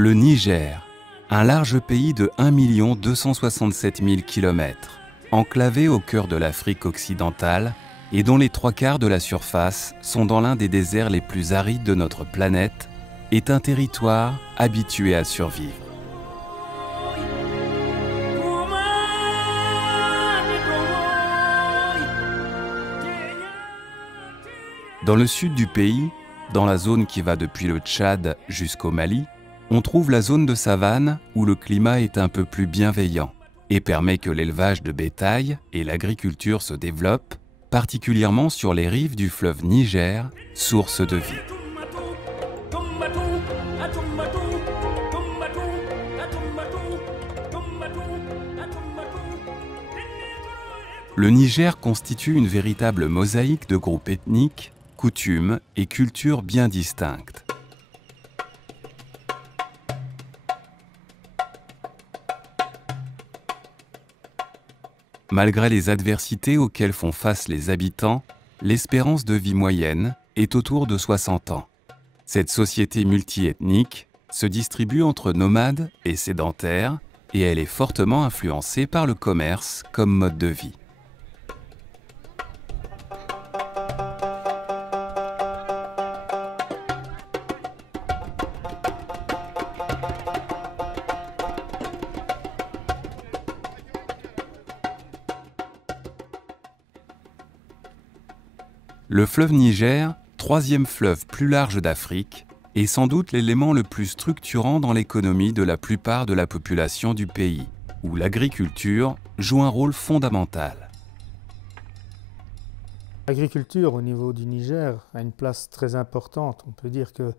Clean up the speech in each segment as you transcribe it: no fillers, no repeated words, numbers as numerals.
Le Niger, un large pays de 1 267 000 km, enclavé au cœur de l'Afrique occidentale et dont les 3/4 de la surface sont dans l'un des déserts les plus arides de notre planète, est un territoire habitué à survivre. Dans le sud du pays, dans la zone qui va depuis le Tchad jusqu'au Mali, on trouve la zone de savane où le climat est un peu plus bienveillant et permet que l'élevage de bétail et l'agriculture se développent, particulièrement sur les rives du fleuve Niger, source de vie. Le Niger constitue une véritable mosaïque de groupes ethniques, coutumes et cultures bien distinctes. Malgré les adversités auxquelles font face les habitants, l'espérance de vie moyenne est autour de 60 ans. Cette société multiethnique se distribue entre nomades et sédentaires et elle est fortement influencée par le commerce comme mode de vie. Le fleuve Niger, troisième fleuve plus large d'Afrique, est sans doute l'élément le plus structurant dans l'économie de la plupart de la population du pays, où l'agriculture joue un rôle fondamental. L'agriculture au niveau du Niger a une place très importante. On peut dire que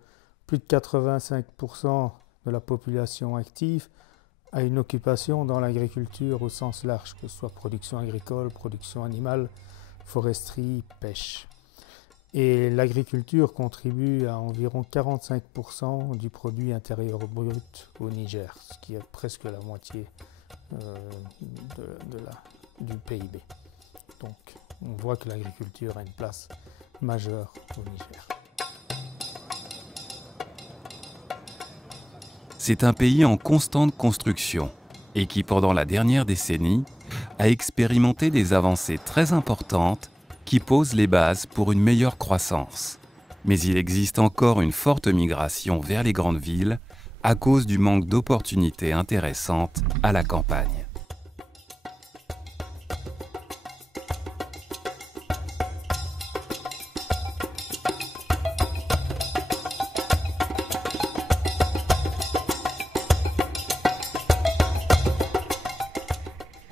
plus de 85% de la population active a une occupation dans l'agriculture au sens large, que ce soit production agricole, production animale, foresterie, pêche. Et l'agriculture contribue à environ 45% du produit intérieur brut au Niger, ce qui est presque la moitié du PIB. Donc on voit que l'agriculture a une place majeure au Niger. C'est un pays en constante construction et qui, pendant la dernière décennie, a expérimenté des avancées très importantes qui posent les bases pour une meilleure croissance. Mais il existe encore une forte migration vers les grandes villes à cause du manque d'opportunités intéressantes à la campagne.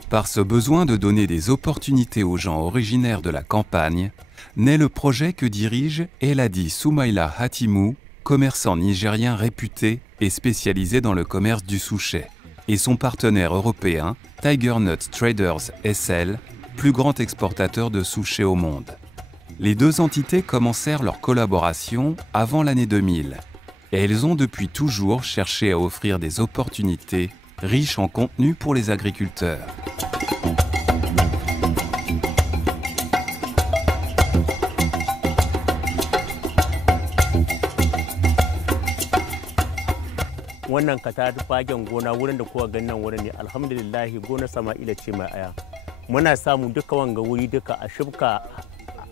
Par ce besoin de donner des opportunités aux gens originaires de la campagne, naît le projet que dirige Eladi Soumaïla Hatimou, commerçant nigérien réputé et spécialisé dans le commerce du souchet, et son partenaire européen, Tiger Nut Traders SL, plus grand exportateur de souchet au monde. Les deux entités commencèrent leur collaboration avant l'année 2000, et elles ont depuis toujours cherché à offrir des opportunités riches en contenu pour les agriculteurs. Wannan fagen gona wurin da kowa ganin nan wurin ne alhamdulillah gona Sama'ila ce mai aya muna samu duka wanga wuri duka a shibka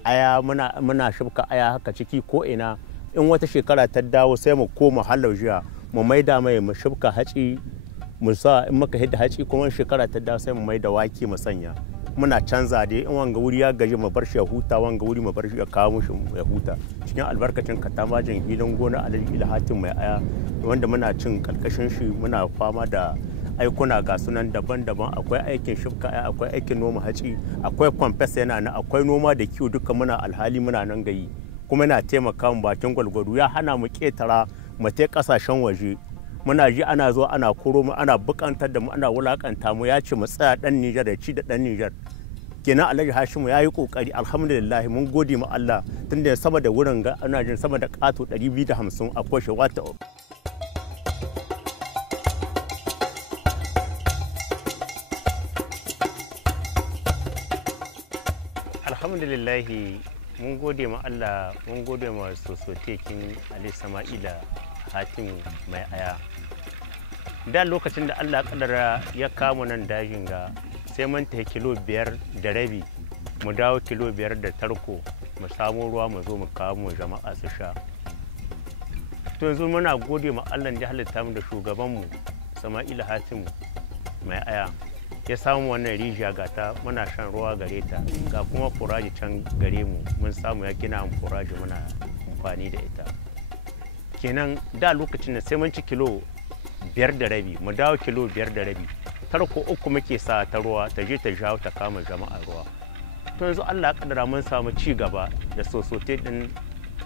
aya muna shibka aya haka ciki ko ina in wata shekara ta dawo sai mu koma halaujiya mu maida mai mu shibka haci mu sa in muka hidda haci kuma shekara ta dawo sai mu maida wake mu sanya muna canza dai in wanga wuri ya gaji mu bar shi ya huta wanga wuri mu bar shi ya kawo mushi ya huta cikin albarkacin katamajin hilin gona Alhaji Ilhatin mai aya wanda muna cin karkashin shi muna fama da aikuna ga sunan daban-daban akwai aikin shifka akwai aikin noma haci akwai kwamfesa yana nan akwai noma da kiwo duka muna alhali muna nan gayi kuma yana taimaka mu bakin gwalgwado ya hana mu ketara mu tai kasashen waje muna ji ana zo ana koro mu ana bukantar da mu ana wulakanta mu ya ce mu tsaya dan Niger da ci da dan Niger kenan Alhaji Hashimu ya yi kokari alhamdulillah mun gode mu Allah tunda sama da wurin ga ana jin sama da kato 250 akwai shi wata alhamdulillah mun gode ma Allah mun gode ma sosotekin Ali Sama'ila Hatimu mai aya da lokacin da Allah kadara ya kama nan dajin ga sai mun ta kilo 5.5 mu dawo kilo 5 da tarko mu samu ruwa mu zo mu kawo mu jama'a su sha. To yanzu muna gode ma Allah da halitta mu da shugaban mu Sama'ila Hatimu mai aya ya samu wannan rijiya ga ta muna shan ruwa gare ta ga kuma furaji can gare mu mun samu ya gina mu furaji muna amfani da ita. Kenan da lokacin da sai mun ci kilo 5.5 mu dawo kilo 5.5 tarko 3 muke sa ta ruwa ta je ta jawo ta kama jama'a ruwa. To yanzu Allah ya kaddara mun samu ci gaba da sosote din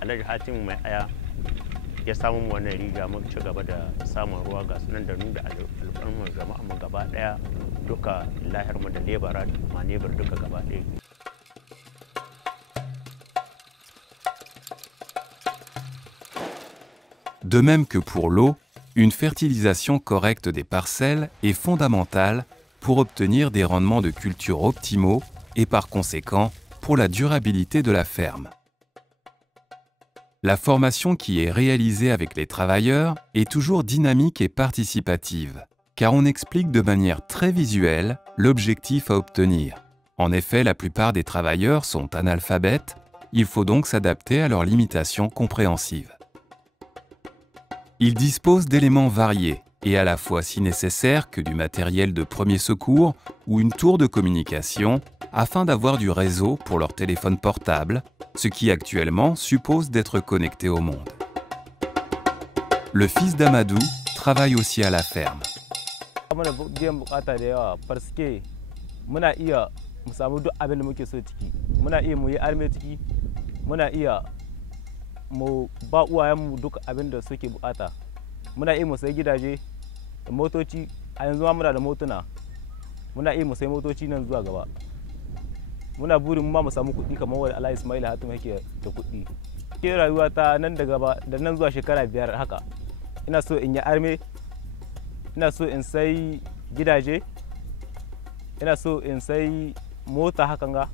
Alhaji Hatimu mai aya ya samu wannan riga mun ci gaba da samun ruwa ga sunan da nuna da al'ummar jama'a mu gaba daya duka lahir mu da lebara ma nebar duka gaba daya. De même que pour l'eau, une fertilisation correcte des parcelles est fondamentale pour obtenir des rendements de culture optimaux et par conséquent pour la durabilité de la ferme. La formation qui est réalisée avec les travailleurs est toujours dynamique et participative, car on explique de manière très visuelle l'objectif à obtenir. En effet, la plupart des travailleurs sont analphabètes, il faut donc s'adapter à leurs limitations compréhensives. Ils disposent d'éléments variés et à la fois si nécessaire que du matériel de premier secours ou une tour de communication afin d'avoir du réseau pour leur téléphone portable, ce qui actuellement suppose d'être connecté au monde. Le fils d'Amadou travaille aussi à la ferme. Muna iya mu sai gidaje da motoci a yanzu ma muna da motuna muna iya mu sai motoci nan zuwa gaba muna burin mu ma mu samu kuɗi kamar wanda Allah Ismail Hatim yake da kuɗi ke rayuwa ta nan da gaba da nan zuwa shekara 5 haka ina so in yi arme ina so in sai gidaje ina so in sai mota hakan ga.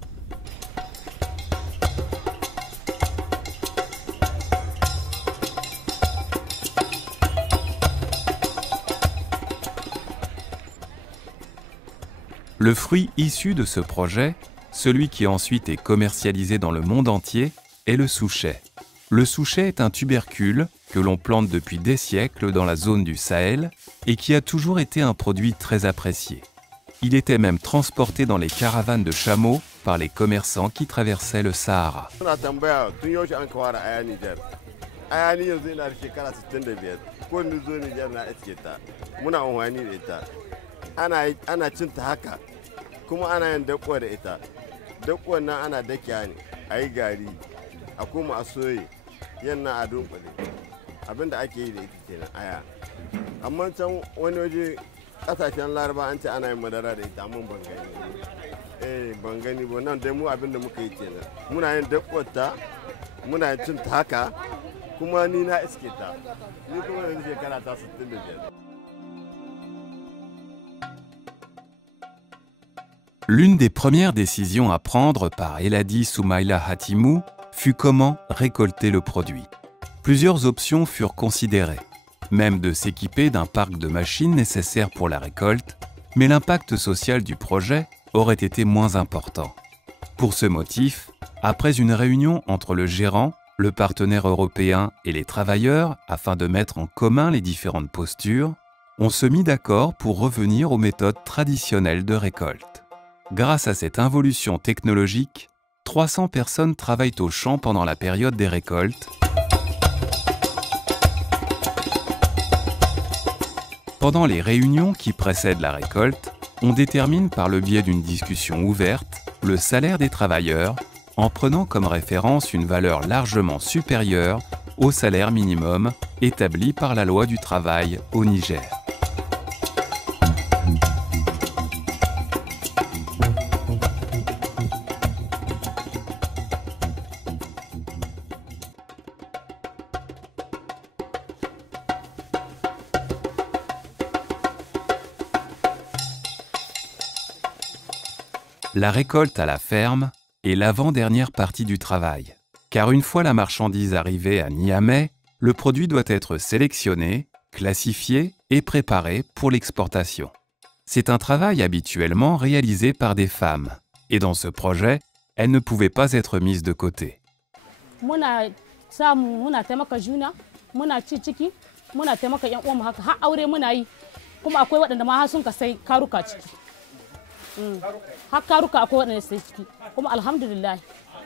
Le fruit issu de ce projet, celui qui ensuite est commercialisé dans le monde entier, est le souchet. Le souchet est un tubercule que l'on plante depuis des siècles dans la zone du Sahel et qui a toujours été un produit très apprécié. Il était même transporté dans les caravanes de chameaux par les commerçants qui traversaient le Sahara. Kuma ana yin dakuwa da ita dakuwan nan ana dakiya ne a yi gari a kuma a soye yana a dunkule abinda ake yi da ita kenan aya amma can wani waje kasashen laraba an ce ana yin madara da ita amma ban gani ban gani ba nan dai mu abinda muka yi kenan muna yin dakuwar ta muna yin cin ta haka kuma ni na iske ta ni kuma yanzu shekara ta 65. L'une des premières décisions à prendre par Eladi Soumaïla Hatimou fut comment récolter le produit. Plusieurs options furent considérées, même de s'équiper d'un parc de machines nécessaires pour la récolte, mais l'impact social du projet aurait été moins important. Pour ce motif, après une réunion entre le gérant, le partenaire européen et les travailleurs afin de mettre en commun les différentes postures, on se mit d'accord pour revenir aux méthodes traditionnelles de récolte. Grâce à cette involution technologique, 300 personnes travaillent au champ pendant la période des récoltes. Pendant les réunions qui précèdent la récolte, on détermine par le biais d'une discussion ouverte le salaire des travailleurs en prenant comme référence une valeur largement supérieure au salaire minimum établi par la loi du travail au Niger. La récolte à la ferme est l'avant-dernière partie du travail, car une fois la marchandise arrivée à Niamey, le produit doit être sélectionné, classifiés et préparés pour l'exportation. C'est un travail habituellement réalisé par des femmes. Et dans ce projet, elles ne pouvaient pas être mises de côté.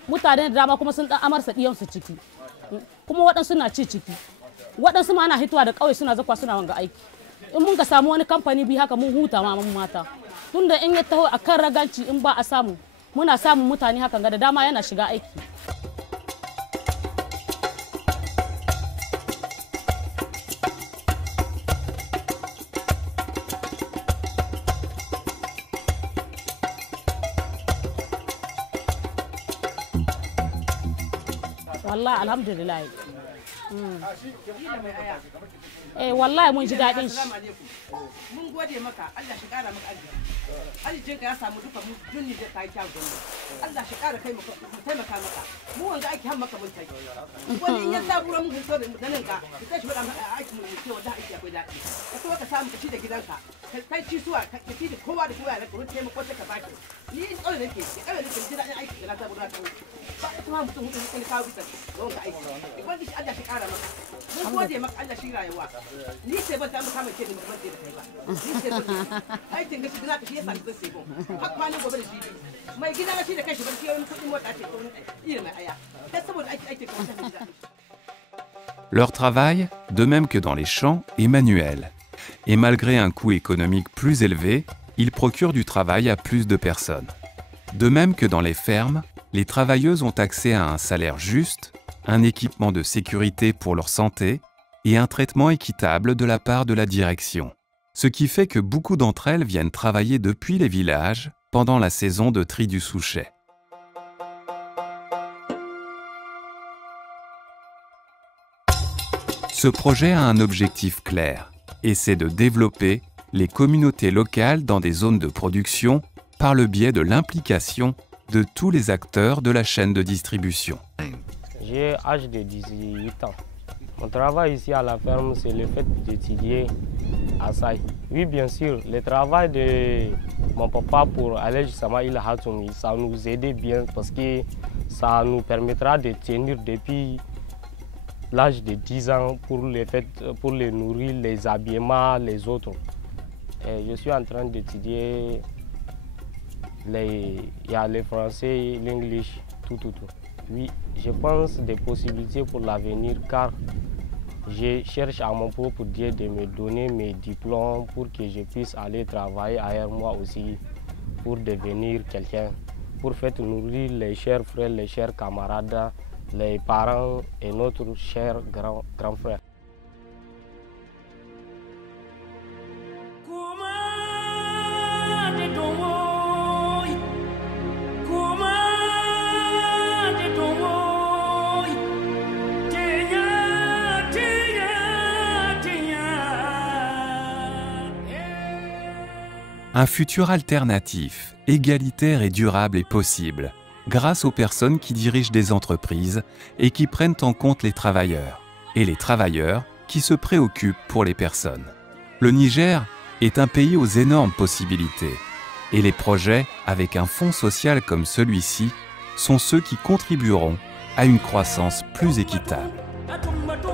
Mutane da dama kuma sun dan amarsa diyansu ciki kuma waɗansu na ci ciki waɗansu ma na hituwa da ƙauye suna zakwa suna wanga aiki in mun ka samu wani kamfani bi haka mun huta ma mun mata tunda in ya taho akan raganci in ba a samu muna samun mutane hakan ga da dama yana shiga aiki. Wallahi alhamdulillah. Wallahi mun ji daɗin shi. Mun gode maka, Allah shi ƙara maka aljanna. Aljin ka ya samu duka mu dunni da kai kya gona. Allah shi ƙara kai maka taimaka maka. Mu wanga aiki har maka mun tai. Wani in ya sabura mun so da mutanen ka, ka tashi wada aiki mun ce wanda aiki akwai daɗi. Ka so ka samu ka ci da gidanka. Kai ci suwa ka ci da kowa da kowa da ka taimako ta ka baki. Ni in ƙauye nake, ji daɗin aiki da na sabura ta wuce. Ba kuma mutum mutum kan kawo bisa wanga aiki. Wanda shi Allah shi ƙara maka. Mun gode maka Allah shi rayuwa. Ni sai ban ta maka mai ce ni ban ce da kai ba. Ni sai ban aikin gashi da shi ya sami zan sai bon. Har kwanan gobe da shi mai gida shi da kanshi ban ce wani kuɗin mota ce ko irin mai aya. Dan saboda aiki ka wata gida. Leur travail, de même que dans les champs, est manuel. Et malgré un coût économique plus élevé, ils procurent du travail à plus de personnes. De même que dans les fermes, les travailleuses ont accès à un salaire juste, un équipement de sécurité pour leur santé et un traitement équitable de la part de la direction. Ce qui fait que beaucoup d'entre elles viennent travailler depuis les villages pendant la saison de tri du Souchet. Ce projet a un objectif clair, et c'est de développer les communautés locales dans des zones de production par le biais de l'implication de tous les acteurs de la chaîne de distribution. J'ai l'âge de 18 ans. Mon travail ici à la ferme, c'est le fait d'étudier à Saï. Oui, bien sûr, le travail de mon papa pour aller justement il Hatoumi, ça nous aide bien parce que ça nous permettra de tenir depuis l'âge de 10 ans pour les nourrir, les habillements, les autres. Et je suis en train d'étudier il y a le français, l'anglais, tout. Oui, je pense des possibilités pour l'avenir car je cherche à mon propre Dieu de me donner mes diplômes pour que je puisse aller travailler ailleurs moi aussi pour devenir quelqu'un, pour faire nourrir les chers frères, les chers camarades, les parents et notre cher grand frère. Un futur alternatif, égalitaire et durable est possible grâce aux personnes qui dirigent des entreprises et qui prennent en compte les travailleurs, et les travailleurs qui se préoccupent pour les personnes. Le Niger est un pays aux énormes possibilités, et les projets avec un fonds social comme celui-ci sont ceux qui contribueront à une croissance plus équitable. Tumbatu